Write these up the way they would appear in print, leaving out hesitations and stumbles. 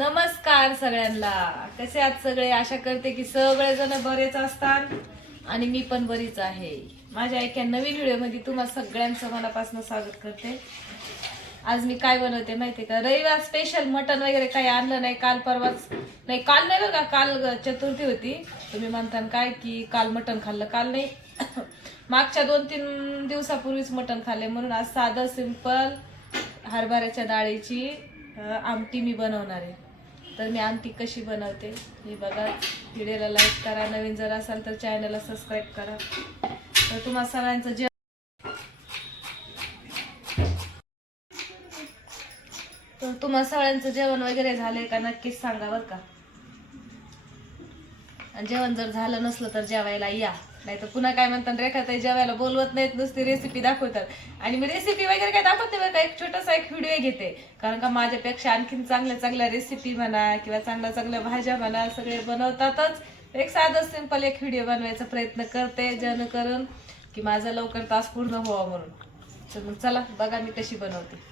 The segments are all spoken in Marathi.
नमस्कार सगळ्यांना. कसे आहात सगळे? आशा करते की सगळेजण बरेच असतात आणि मी पण बरीच आहे. माझ्या एका नवीन व्हिडिओमध्ये तुम्हा सगळ्यांचं मनापासून स्वागत करते. आज मी काय बनवते माहिती का? रविवार स्पेशल मटन वगैरे काही आणलं नाही. काल परवाच नाही, काल नाही बघा, काल चतुर्थी होती. तुम्ही म्हणता काय की काल मटन खाल्लं? काल नाही मागच्या 2-3 दिवसापूर्वीच मटन खाल्ले. म्हणून आज साधं सिंपल हरभऱ्याच्या डाळीची आमटी मी बनवणार आहे. तर मी आमटी कशी बनवते हे बघा. व्हिडिओला लाईक करा, नवीन जर असाल तर चॅनलला सबस्क्राईब करा. तर तुम्हा सगळ्यांचं जेवण वगैरे झालंय का नक्कीच सांगा बरं का. आणि जेवण जर झालं नसलं तर जेवायला या, नाही तर पुन्हा काय म्हणतात, रेखाताई जेवायला बोलवत नाहीत, नुसती रेसिपी दाखवतात. आणि मी रेसिपी वगैरे काय दाखवते बरं का, एक छोटासा एक व्हिडिओ घेते. कारण का माझ्यापेक्षा आणखीन चांगल्या रेसिपी म्हणा किंवा चांगल्या भाज्या म्हणा सगळे बनवतातच. एक साधं सिंपल एक व्हिडिओ बनवायचा प्रयत्न करते, जेणेकरून की माझा लवकर तास पूर्ण व्हावा म्हणून. तर मग चला बघा मी कशी बनवते.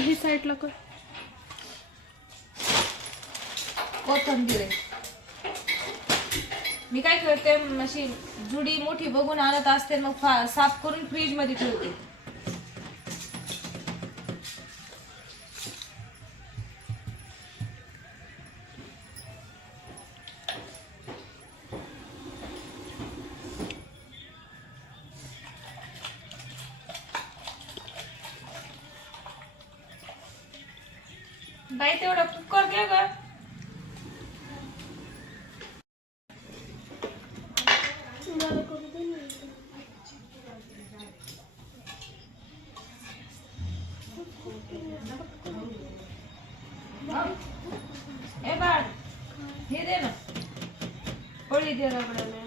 ही साईडला कर. कोथिंबीर आहे. मी काय करते, अशी जुडी मोठी बघून आणत असते, मग साफ करून फ्रीज मध्ये ठेवते. बाई तेवढा कुकर घ्या ग. ए बाळ हे दे ना, पोळी दे रगडायला.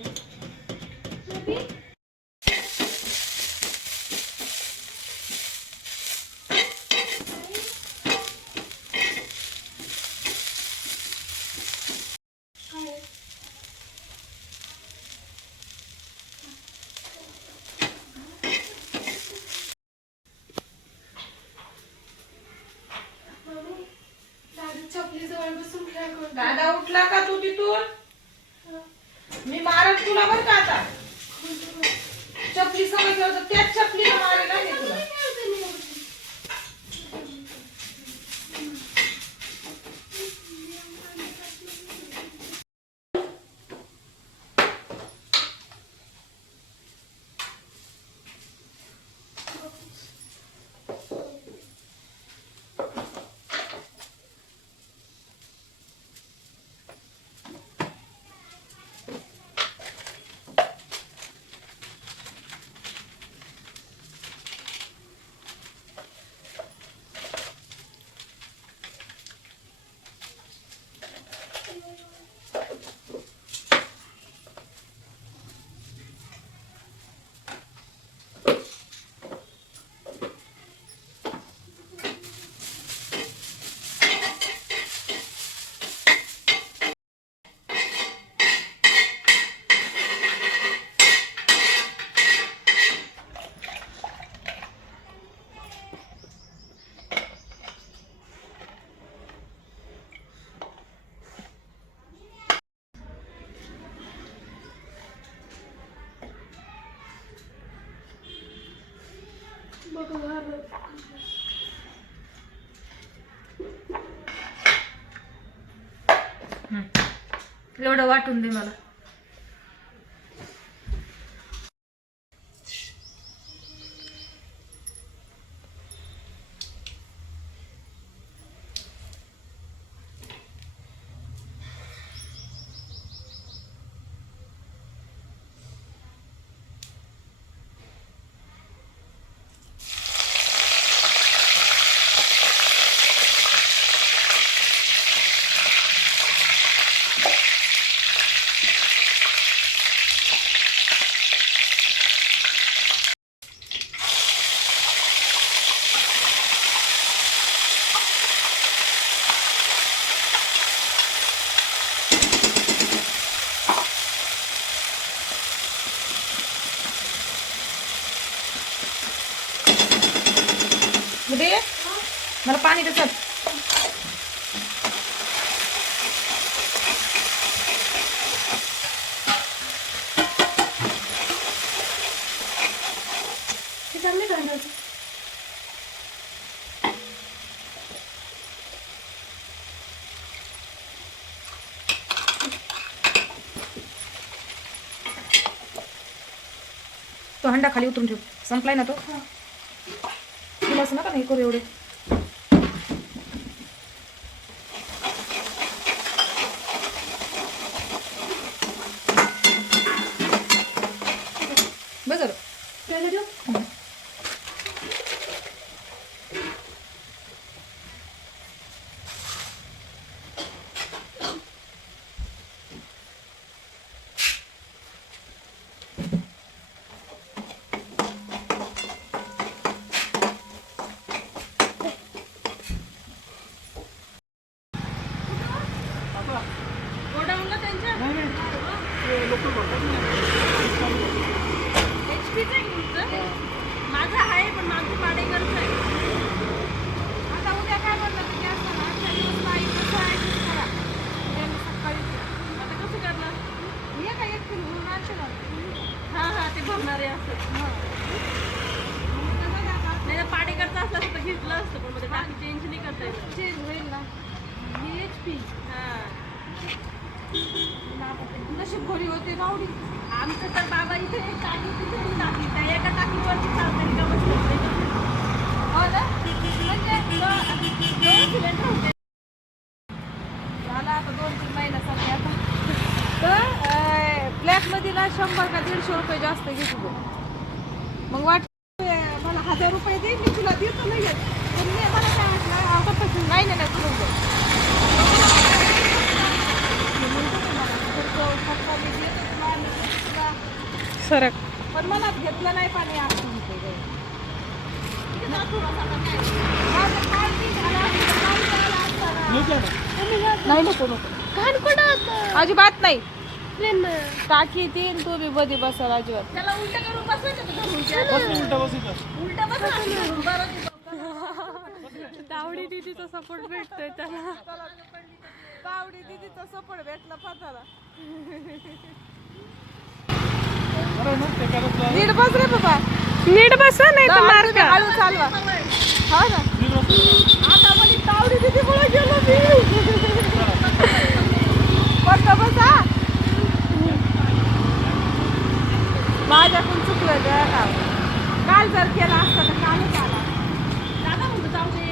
दादा उठला का तू तिथून? मी मारत तुला बरं का आता. चपली सवय ठेवतो, त्याच चपलीला मारेल आहे तुला. एवढं वाटून दे मला. दे मला पाणी त्याच्यात. तो हंडा खाली उतरून ठेव. संपलाय ना तो. तुलाच नका नाही करू एवढे. बस माझा आहे पण माझं पाडेकरच आहे. आता उद्या काय म्हणलं तर गॅस मला सकाळी आता कसं करणार मी काय एक किलो म्हणून आणते ना. हां हां ते भरणारे असतात. नाही तर पाडेकरचं असलं तर घेतलं असतं पण मध्ये टाकी चेंज नाही करता येत. चेंज होईल ना HP. हां नशीब घरी होते रावडी. आमचं तर बाबा इथे टाकी तिथे टाकी त्या एका टाकीवरती चालते का बसले. हो ना म्हणजे 2 सिलेंडर होते. झाला आता 2-3 महिन्यासाठी. आता तर फ्लॅटमध्ये ना 100 का 150 रुपये जास्त घेतो. मग वाट मला 1000 रुपये दे मी तुला देतो नाही येत. पण मी मला काय वाटलं आवडतच नाही नाही करून दे. सरक पण मला घेतलं नाही पाणी. आपण नाही नको अजिबात नाही. टाकी तीन तू बी बधी बसल अजिबात. त्याला उलट करून बसवायचं. तावडी दीदीचा सपोर्ट भेटतोय त्याला. तावडी दीदीचा सपोर्ट भेटला फाताला. नीट बस रे बाबा. नीट बस नाही तर मार का. हळू चालवा. हा ना आता मला तावडी दीदी बोला गेलो मी. बस बसा. माझ्याकडून चुकलं ग. काल जर केला असता तर कालच आला. दादा म्हणतो जाऊ दे.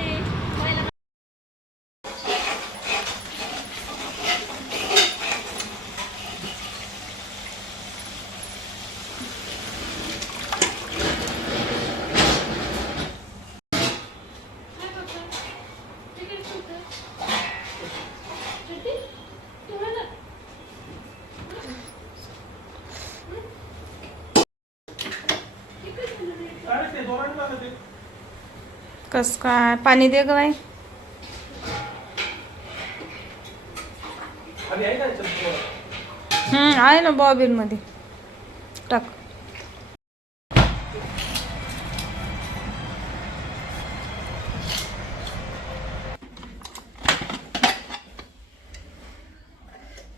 कस काय पाणी दे ग बाई. आहे ना बॉबिन मध्ये टाक.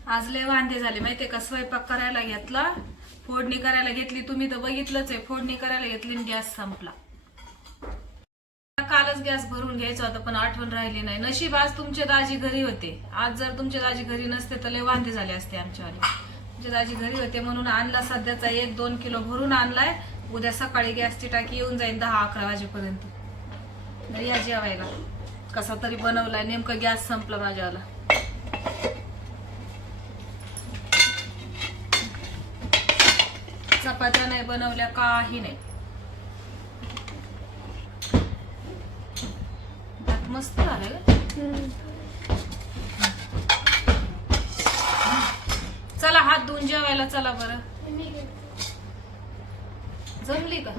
आज लय वांदे झाले माहितीये का. स्वयंपाक करायला घेतला, फोडणी करायला घेतली. तुम्ही तर बघितलंच आहे. फोडणी करायला घेतली आणि गॅस संपला. कालच गॅस भरून घ्यायचा होता पण आठवण राहिली नाही. नशीब आज तुमचे दाजी घरी होते. आज जर तुमचे दाजी घरी नसते तर लय वांदे झाले असते आमच्यावाले. तुमचे दाजी घरी होते म्हणून आणला सध्याचा 1-2 किलो भरून आणलाय. उद्या सकाळी गॅसची टाकी येऊन जाईल 10-11 वाजेपर्यंत. या जेवायला. कसा तरी बनवलाय. नेमकं गॅस संपला माझ्यावाला. चपात्या नाही बनवल्या काही नाही. मस्त झालंय. चला हात धुवून जेवायला चला बरं. जमली का.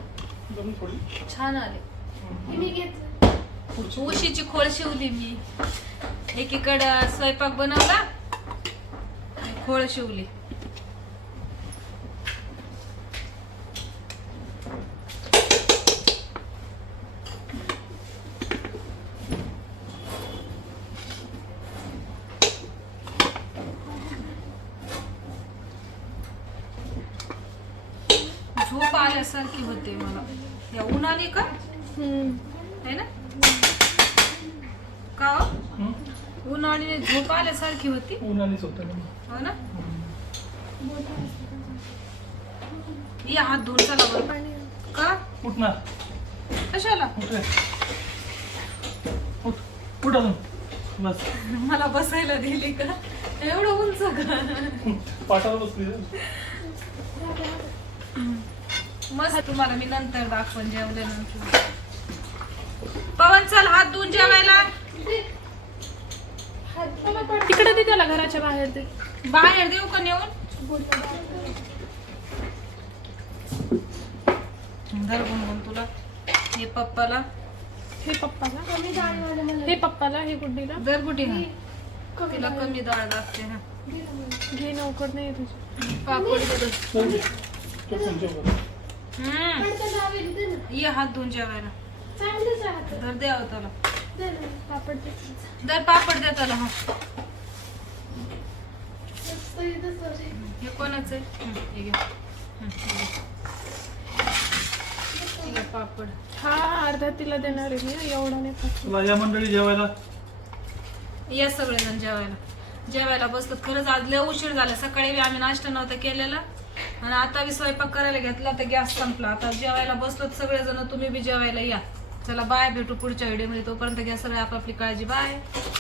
छान आले. उशीची खोळ शिवली मी. एकीकडं स्वयंपाक बनवला खोळ शिवली. आल्यासारखी होते मला. या उन्हाने का है ना का हो? उन्हाळी झोप आल्यासारखी होती. उन्हाळीच होतं हो ना. या हात धुवून चला बरं. का उठ ना. कशाला? उठ रे. उठ उठ अजून बस. मला बसायला दिली का एवढं उंच का? पाठावर बसली. मस्त. तुम्हाला मी नंतर दाखवून जेवल्यानंतर. पवन चल हात धुवून जेवायला. तिकडे दे त्याला घराच्या बाहेर दे. बाहेर देऊ का नेऊन? धर गुणगुण तुला. हे पप्पाला. हे पप्पाला हे पप्पाला हे गुड्डीला दर गुटी ना. तिला कमी डाळ लागते ना. घे नौकर नाही तुझी. पापड दे दर. तो पंचोबा. ये हात धुवून जेवायला. दर द्यावं त्याला. पापड दे. दर पापड द्या त्याला. हा हे कोणाच आहे? हे घे. हे घे पापड. हा अर्धा तिला देणार आहे मी एवढा नाही खात. चला या मंडळी जेवायला. या सगळेजण जेवायला. जेवायला बसतो. खरंच आज लय उशीर झाला. सकाळी बी आम्ही नाश्ता नव्हता केलेला आणि आता बी स्वयंपाक करायला घेतला तर गॅस संपला. आता जेवायला बसलो सगळेजण. तुम्ही बी जेवायला या. चला बाय. भेटू पुढच्या व्हिडिओमध्ये. तोपर्यंत घ्या सगळे आपापली काळजी. बाय.